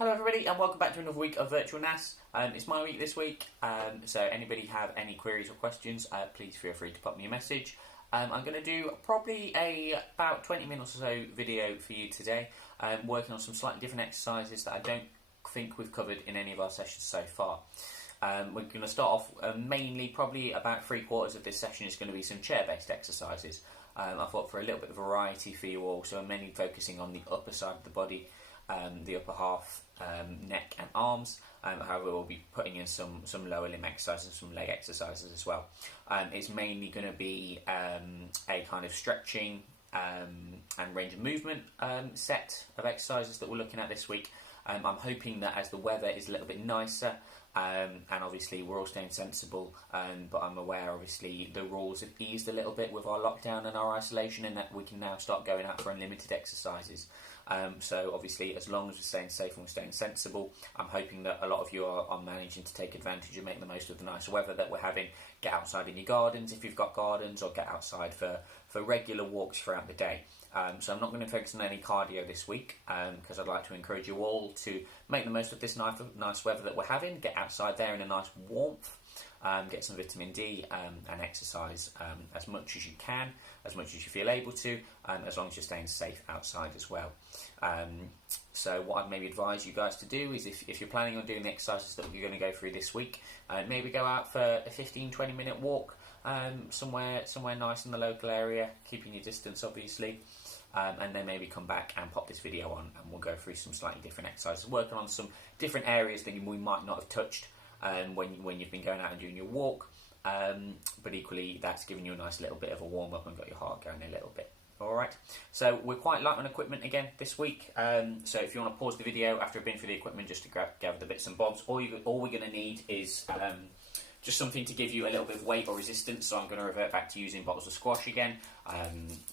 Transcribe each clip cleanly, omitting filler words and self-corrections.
Hello everybody and welcome back to another week of Virtual NAS. It's my week this week, so anybody have any queries or questions, please feel free to pop me a message. I'm going to do probably about 20 minutes or so video for you today, working on some slightly different exercises that I don't think we've covered in any of our sessions so far. We're going to start off mainly, probably about 3/4 of this session is going to be some chair-based exercises. I thought for a little bit of variety for you all, so I'm mainly focusing on the upper side of the body, the upper half, neck and arms. However, we'll be putting in some lower limb exercises, some leg exercises as well. It's mainly going to be a kind of stretching and range of movement set of exercises that we're looking at this week. I'm hoping that as the weather is a little bit nicer, and obviously we're all staying sensible, but I'm aware obviously the rules have eased a little bit with our lockdown and our isolation, and that we can now start going out for unlimited exercises. So obviously as long as we're staying safe and we're staying sensible, I'm hoping that a lot of you are managing to take advantage and make the most of the nice weather that we're having. Get outside in your gardens if you've got gardens, or get outside for regular walks throughout the day. So I'm not going to focus on any cardio this week, because I'd like to encourage you all to make the most of this nice weather that we're having. Get outside there in a nice warmth, get some vitamin D, and exercise as much as you can, as much as you feel able to, as long as you're staying safe outside as well. So what I'd maybe advise you guys to do is, if you're planning on doing the exercises that we're going to go through this week, maybe go out for a 15-20 minute walk somewhere nice in the local area, keeping your distance obviously. And then maybe come back and pop this video on, and we'll go through some slightly different exercises, working on some different areas that we might not have touched when you've been going out and doing your walk, but equally that's giving you a nice little bit of a warm up and got your heart going a little bit. Alright, so we're quite light on equipment again this week, so if you want to pause the video after I've been through the equipment just to gather the bits and bobs, all we're going to need is just something to give you a little bit of weight or resistance. So I'm going to revert back to using bottles of squash again.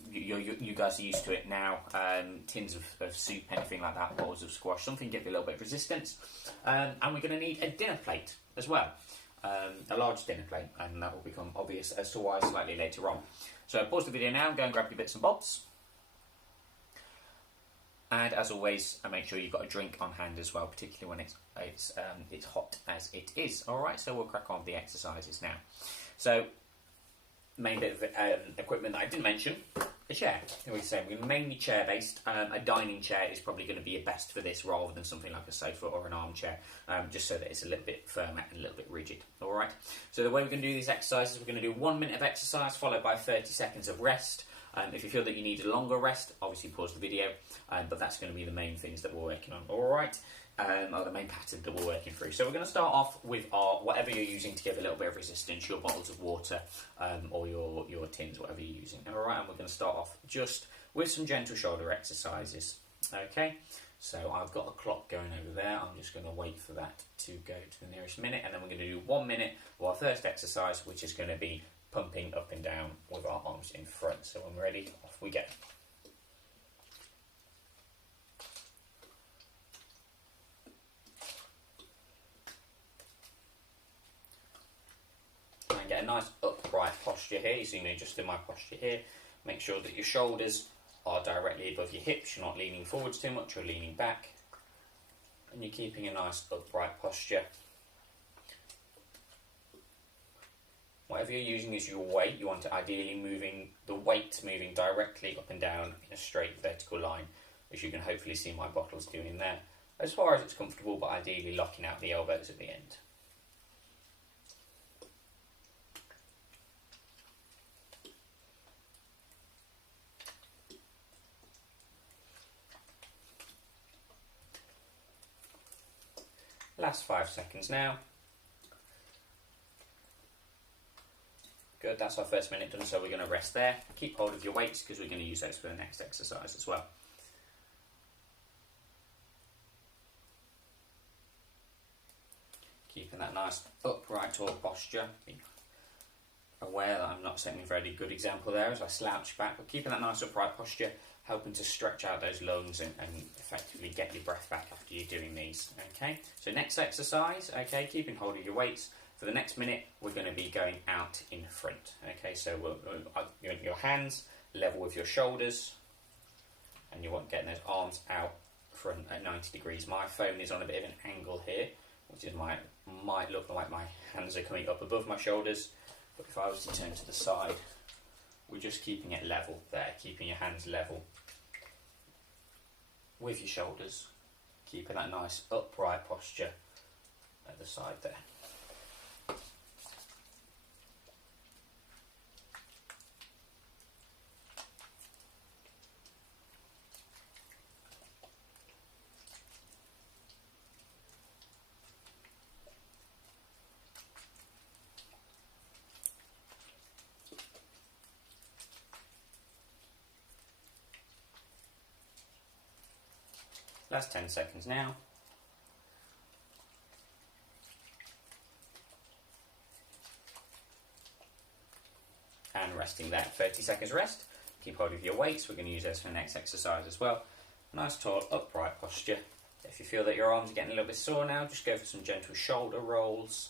You guys are used to it now. Tins of soup, anything like that, bottles of squash, something to give you a little bit of resistance. And we're going to need a dinner plate as well, a large dinner plate, and that will become obvious as to why slightly later on. So pause the video now and go and grab your bits and bobs. And as always, make sure you've got a drink on hand as well, particularly when it's hot as it is. All right, so we'll crack on with the exercises now. So, main bit of equipment that I didn't mention, a chair. We're mainly chair-based. A dining chair is probably going to be your best for this, rather than something like a sofa or an armchair, just so that it's a little bit firmer and a little bit rigid. All right. So the way we're going to do these exercises, we're going to do 1 minute of exercise followed by 30 seconds of rest. If you feel that you need a longer rest, obviously pause the video, but that's going to be the main things that we're working on, alright? Or the main pattern that we're working through. So we're going to start off with whatever you're using to give a little bit of resistance, your bottles of water, or your tins, whatever you're using, alright? And we're going to start off just with some gentle shoulder exercises, okay? So I've got a clock going over there. I'm just going to wait for that to go to the nearest minute, and then we're going to do 1 minute of our first exercise, which is going to be pumping up and down with our arms in front. So when we're ready, off we go. And get a nice upright posture here. You see me just in my posture here. Make sure that your shoulders are directly above your hips. You're not leaning forwards too much or leaning back. And you're keeping a nice upright posture. Whatever you're using is your weight. You want to ideally the weight moving directly up and down in a straight vertical line, which you can hopefully see my bottles doing there, as far as it's comfortable, but ideally locking out the elbows at the end. Last 5 seconds now. Good, that's our first minute done, so we're going to rest there. Keep hold of your weights because we're going to use those for the next exercise as well. Keeping that nice upright tall posture. Be aware that I'm not setting a very good example there as I slouch back, but keeping that nice upright posture, helping to stretch out those lungs and effectively get your breath back after you're doing these. Okay, so next exercise, okay, keeping hold of your weights. For the next minute, we're going to be going out in front. Okay, so you want your hands level with your shoulders, and you want getting those arms out front at 90 degrees. My phone is on a bit of an angle here, which is might look like my hands are coming up above my shoulders, but if I was to turn to the side, we're just keeping it level there, keeping your hands level with your shoulders, keeping that nice upright posture at the side there. Last 10 seconds now. And resting there. 30 seconds rest. Keep hold of your weights. We're going to use those for the next exercise as well. Nice tall upright posture. If you feel that your arms are getting a little bit sore now, just go for some gentle shoulder rolls.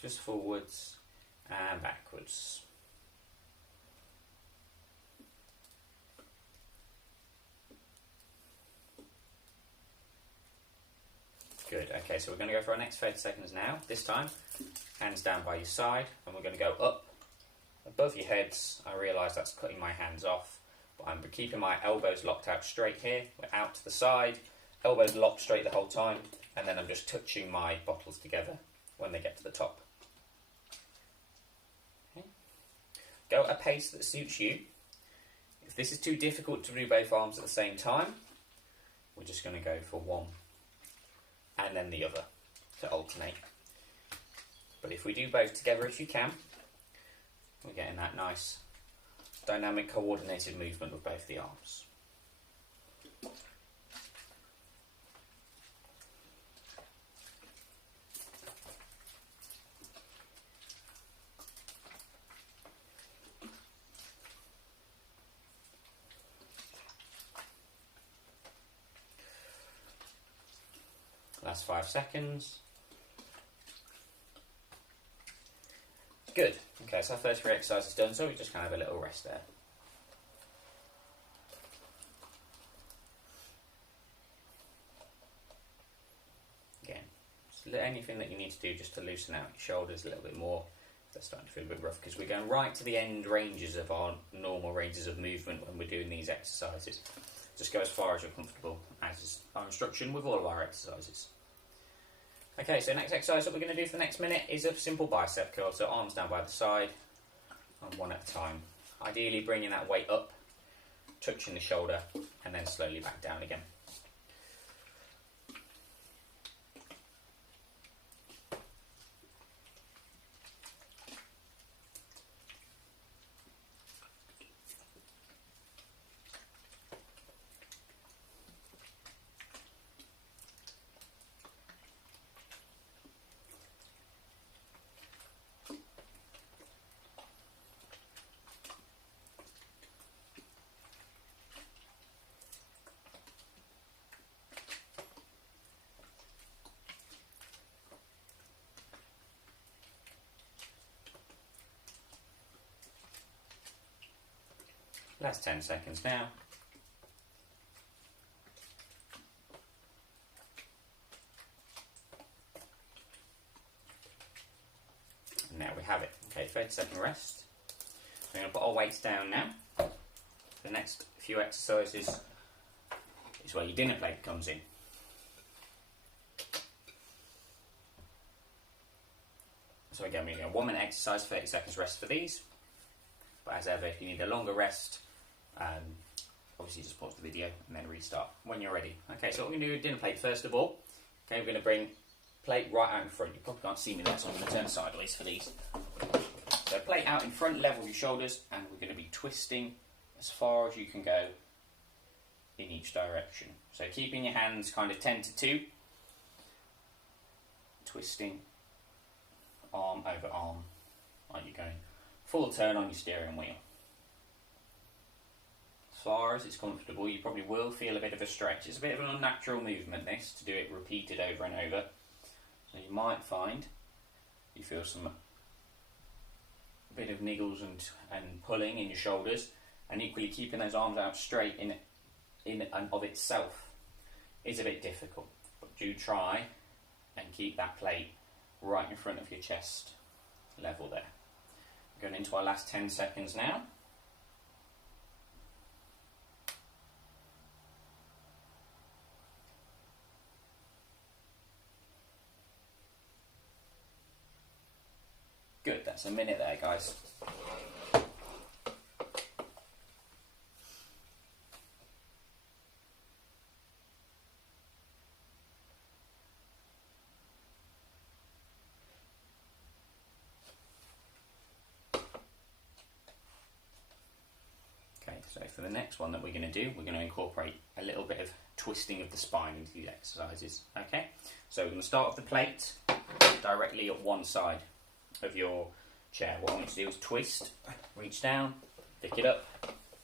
Just forwards and backwards. Good, okay, so we're going to go for our next 30 seconds now. This time, hands down by your side, and we're going to go up above your heads. I realise that's cutting my hands off, but I'm keeping my elbows locked out straight here. We're out to the side, elbows locked straight the whole time, and then I'm just touching my bottles together when they get to the top. Okay. Go at a pace that suits you. If this is too difficult to do both arms at the same time, we're just going to go for one and then the other to alternate. But if we do both together as you can, we're getting that nice dynamic coordinated movement with both the arms. Last 5 seconds. Good. Okay, so our first 3 exercises done, so we just kind of have a little rest there. Again, anything that you need to do just to loosen out your shoulders a little bit more. They're starting to feel a bit rough because we're going right to the end ranges of our normal ranges of movement when we're doing these exercises. Just go as far as you're comfortable, as is our instruction with all of our exercises. Okay, so next exercise that we're going to do for the next minute is a simple bicep curl. So arms down by the side, and one at a time. Ideally bringing that weight up, touching the shoulder, and then slowly back down again. Last 10 seconds now. And there we have it. Okay, 30-second rest. We're going to put our weights down now. The next few exercises is where your dinner plate comes in. So again, we're going to 1 minute exercise, 30 seconds rest for these. But as ever, if you need a longer rest, obviously just pause the video and then restart when you're ready. Okay, so what we're going to do with dinner plate first of all. Okay, we're going to bring plate right out in front. You probably can't see me there, so I'm going to turn sideways for these. So plate out in front, level with your shoulders, and we're going to be twisting as far as you can go in each direction. So keeping your hands kind of 10 to 2, twisting arm over arm, like you're going full turn on your steering wheel. As far as it's comfortable, you probably will feel a bit of a stretch. It's a bit of an unnatural movement, this, to do it repeated over and over. So you might find you feel a bit of niggles and pulling in your shoulders, and equally keeping those arms out straight in in and of itself is a bit difficult, but do try and keep that plate right in front of your chest, level there. Going into our last 10 seconds now. Good, that's a minute there, guys. Okay, so for the next one that we're going to do, we're going to incorporate a little bit of twisting of the spine into these exercises. Okay, so we're going to start with the plate directly at one side of your chair. What I want you to do is twist, reach down, pick it up,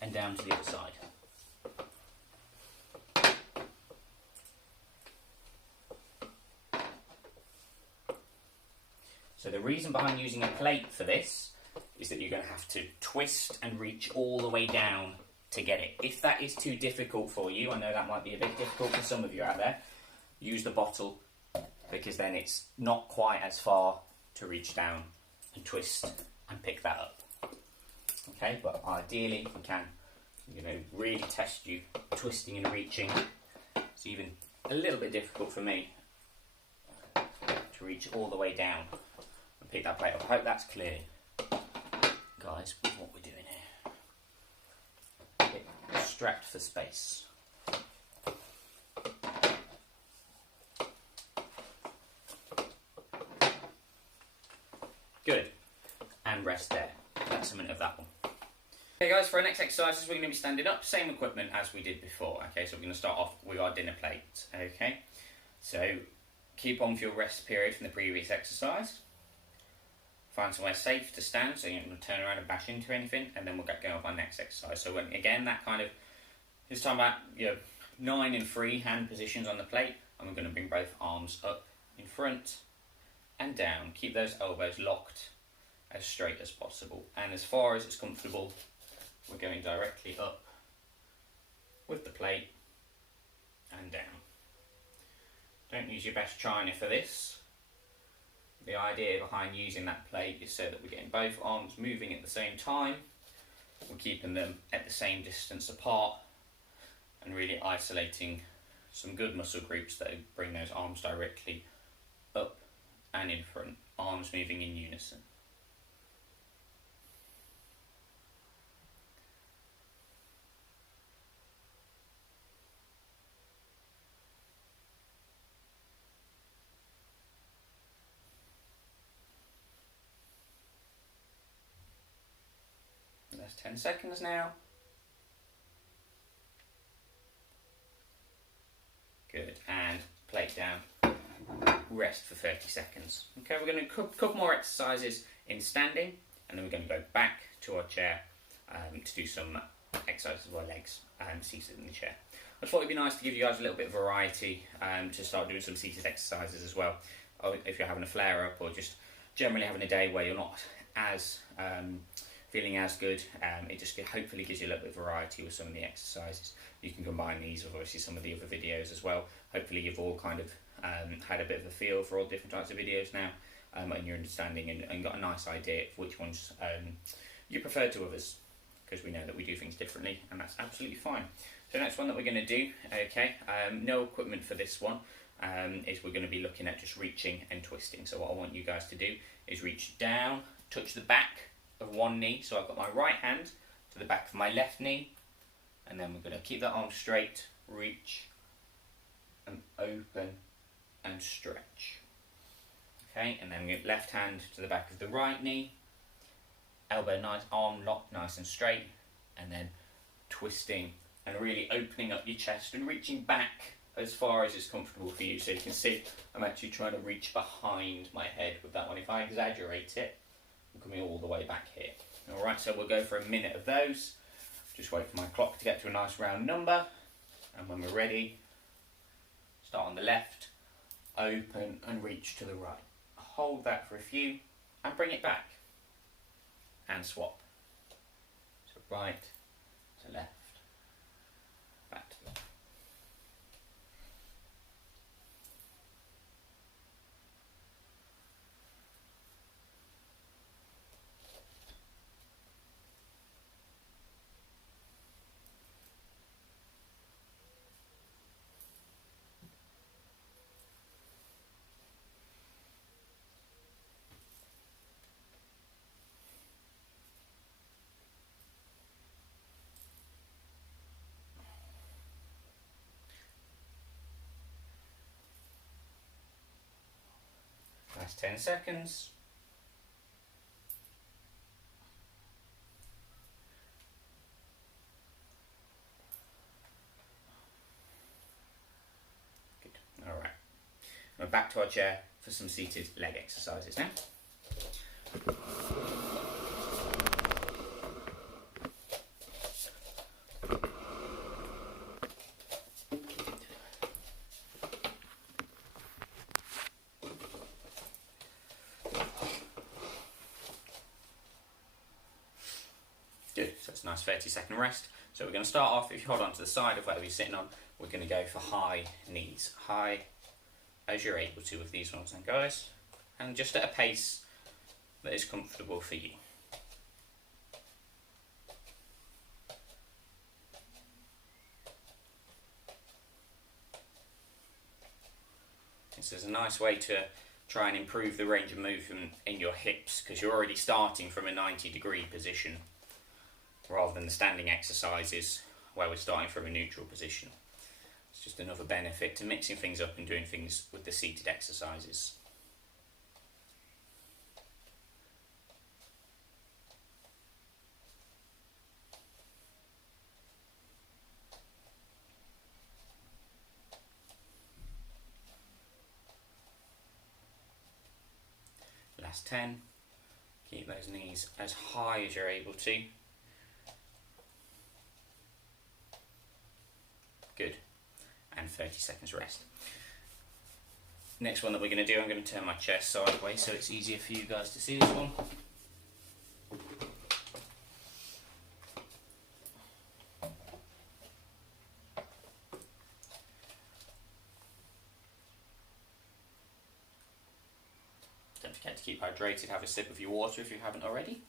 and down to the other side. So the reason behind using a plate for this is that you're going to have to twist and reach all the way down to get it. If that is too difficult for you, I know that might be a bit difficult for some of you out there, use the bottle, because then it's not quite as far to reach down and twist and pick that up. Okay, but ideally, if we can, really test you twisting and reaching. It's even a little bit difficult for me to reach all the way down and pick that plate up. I hope that's clear, guys, with what we're doing here. Extract for space. Good. And rest there. That's a minute of that one. Okay guys, for our next exercises we're going to be standing up, same equipment as we did before. Okay, so we're going to start off with our dinner plate. Okay, so keep on for your rest period from the previous exercise. Find somewhere safe to stand so you don't turn around and bash into anything, and then we'll get going with our next exercise. So again, that kind of is talking about 9 and 3 hand positions on the plate, and we're going to bring both arms up in front and down. Keep those elbows locked as straight as possible, and as far as it's comfortable, we're going directly up with the plate and down. Don't use your best china for this. The idea behind using that plate is so that we're getting both arms moving at the same time, we're keeping them at the same distance apart, and really isolating some good muscle groups that bring those arms directly up and in front, arms moving in unison. That's 10 seconds now. Good, and plate down. Rest for 30 seconds. Okay, we're going to do a couple more exercises in standing, and then we're going to go back to our chair to do some exercises of our legs seated in the chair. I just thought it'd be nice to give you guys a little bit of variety to start doing some seated exercises as well. If you're having a flare up or just generally having a day where you're not as feeling as good, it just hopefully gives you a little bit of variety with some of the exercises. You can combine these with obviously some of the other videos as well. Hopefully you've all kind of had a bit of a feel for all different types of videos now, and you're understanding and got a nice idea of which ones you prefer to others, because we know that we do things differently, and that's absolutely fine. So the next one that we're going to do, okay, no equipment for this one, is we're going to be looking at just reaching and twisting. So what I want you guys to do is reach down, touch the back of one knee, so I've got my right hand to the back of my left knee, and then we're going to keep that arm straight, reach and open and stretch. Okay, and then we get left hand to the back of the right knee, elbow nice, arm locked nice and straight, and then twisting and really opening up your chest and reaching back as far as it's comfortable for you. So you can see I'm actually trying to reach behind my head with that one. If I exaggerate it, I'm coming all the way back here. Alright, so we'll go for a minute of those. Just wait for my clock to get to a nice round number, and when we're ready, start on the left, open and reach to the right. Hold that for a few and bring it back and swap. So right to left, back to left. Last 10 seconds. Good. Alright. We're back to our chair for some seated leg exercises now. Good, so it's a nice 30-second rest. So we're going to start off, if you hold on to the side of whatever you're sitting on, we're going to go for high knees. High as you're able to with these ones then, guys. And just at a pace that is comfortable for you. This is a nice way to try and improve the range of movement in your hips, because you're already starting from a 90-degree position rather than the standing exercises where we're starting from a neutral position. It's just another benefit to mixing things up and doing things with the seated exercises. Last 10. Keep those knees as high as you're able to. Good. And 30 seconds rest. Next one that we're going to do, I'm going to turn my chair sideways so it's easier for you guys to see this one. Don't forget to keep hydrated, have a sip of your water if you haven't already.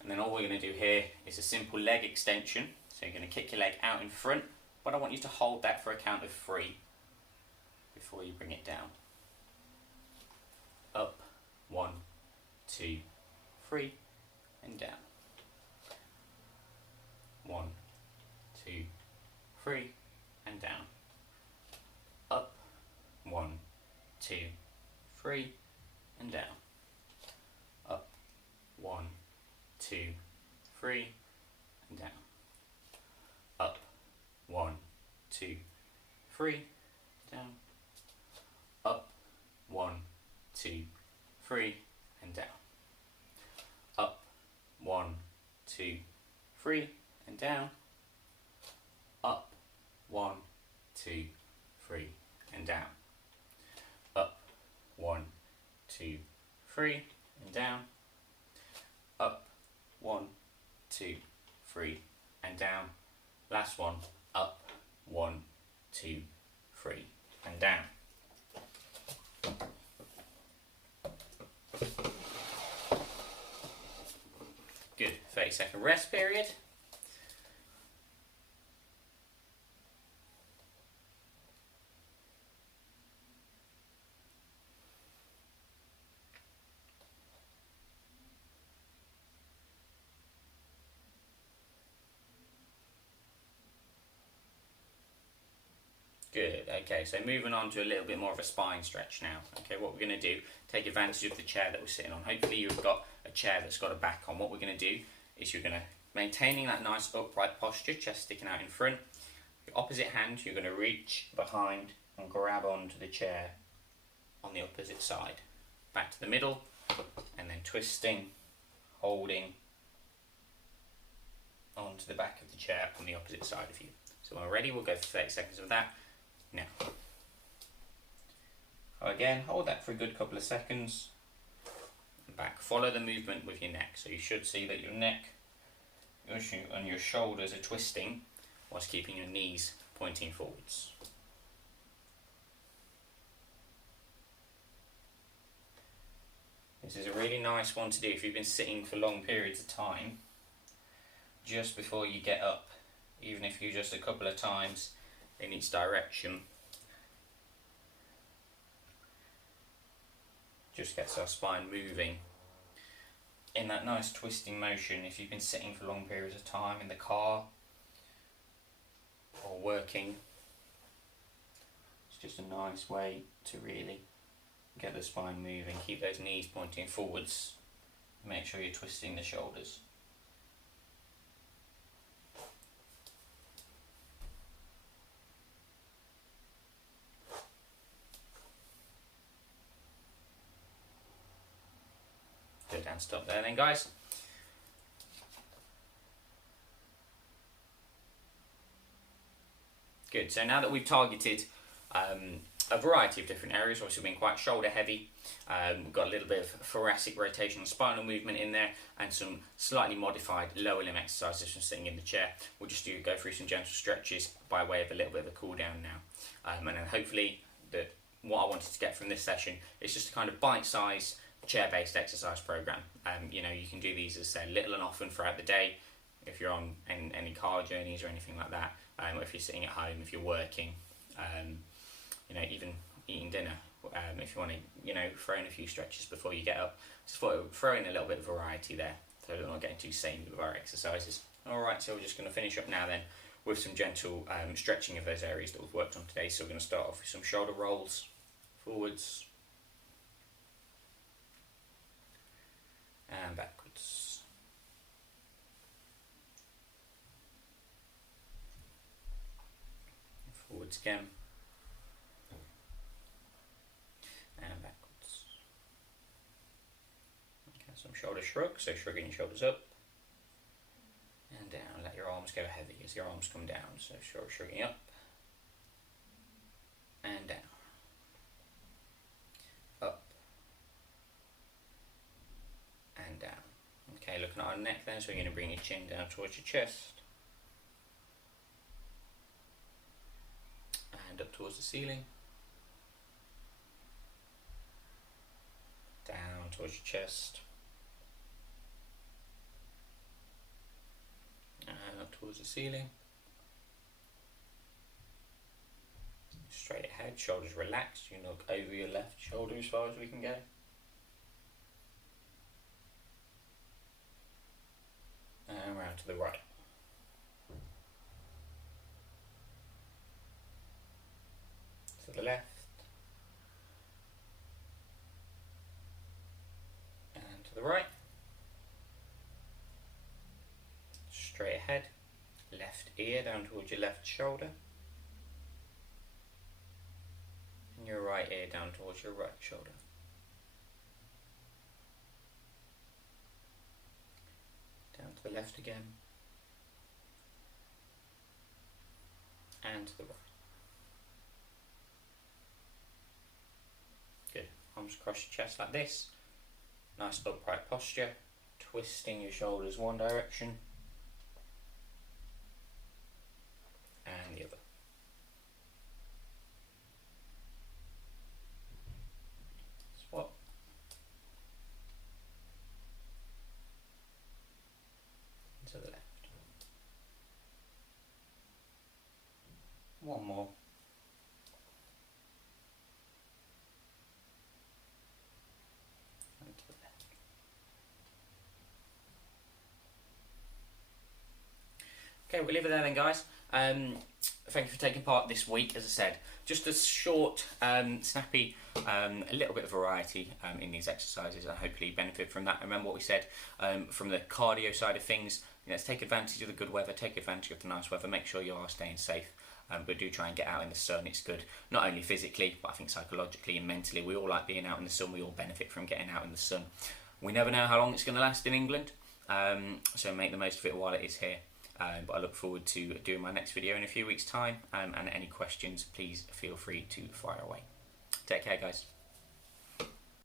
And then all we're going to do here is a simple leg extension. So you're going to kick your leg out in front, but I want you to hold that for a count of 3 before you bring it down. Up, 1, 2, 3, and down. 1, 2, 3, and down. Up, 1, 2, 3, and down. Up, 1, 2, 3, and down. Up, 1, 2, 3, down. Up, 1, 2, 3, and down. Up, 1, 2, 3, and down. Up, 1, 2, 3, and down. Up, 1, 2, 3, and down. Up, 1, 2, 3, and down. Last one, up, 1, 2, 3, and down. Good, 30-second rest period. Good, okay, so moving on to a little bit more of a spine stretch now. Okay, what we're going to do, take advantage of the chair that we're sitting on. Hopefully you've got a chair that's got a back on. What we're going to do is you're going to, maintaining that nice upright posture, chest sticking out in front, your opposite hand you're going to reach behind and grab onto the chair on the opposite side. Back to the middle, and then twisting, holding onto the back of the chair on the opposite side of you. So when we're ready, we'll go for 30 seconds of that. Now, again, hold that for a good couple of seconds. And back. Follow the movement with your neck. So you should see that your neck and your shoulders are twisting whilst keeping your knees pointing forwards. This is a really nice one to do if you've been sitting for long periods of time, just before you get up, even if you just a couple of times in each direction. Just gets our spine moving in that nice twisting motion. If you've been sitting for long periods of time in the car or working, it's just a nice way to really get the spine moving, keep those knees pointing forwards, make sure you're twisting the shoulders. Good, and stop there then, guys. Good, so now that we've targeted a variety of different areas, obviously we've been quite shoulder heavy, we've got a little bit of thoracic rotation and spinal movement in there, and some slightly modified lower limb exercises from sitting in the chair. We'll just go through some gentle stretches by way of a little bit of a cool down now. And then hopefully what I wanted to get from this session is just a kind of bite-sized chair-based exercise program. You know, you can do these, as I said, little and often throughout the day, if you're on any car journeys or anything like that, or if you're sitting at home, if you're working, you know, even eating dinner, if you want to, you know, throw in a few stretches before you get up. Just throw in a little bit of variety there, so we're not getting too samey with our exercises. Alright, so we're just going to finish up now then with some gentle stretching of those areas that we've worked on today. So we're going to start off with some shoulder rolls, forwards and backwards. Forwards again. And backwards. Okay, some shoulder shrug, so shrugging your shoulders up and down. Let your arms go heavy as your arms come down, so shrugging up and down. Up and down. Okay, looking at our neck then, so we're going to bring your chin down towards your chest and up towards the ceiling. Down towards your chest and up towards the ceiling. Straight ahead, shoulders relaxed. You can look over your left shoulder as far as we can go. And round to the right. To the left. And to the right. Straight ahead. Left ear down towards your left shoulder. And your right ear down towards your right shoulder. Down to the left again. And to the right. Good. Arms across your chest like this. Nice upright posture. Twisting your shoulders one direction and the other. Swap. To the left. One more. And to the left. Okay, we'll leave it there then, guys. Thank you for taking part this week. As I said, just a short, snappy, a little bit of variety in these exercises, and hopefully benefit from that. Remember what we said from the cardio side of things. You know, let's take advantage of the good weather, take advantage of the nice weather, make sure you are staying safe. But do try and get out in the sun. It's good, not only physically, but I think psychologically and mentally. We all like being out in the sun. We all benefit from getting out in the sun. We never know how long it's going to last in England, so make the most of it while it is here. But I look forward to doing my next video in a few weeks' time. And any questions, please feel free to fire away. Take care, guys.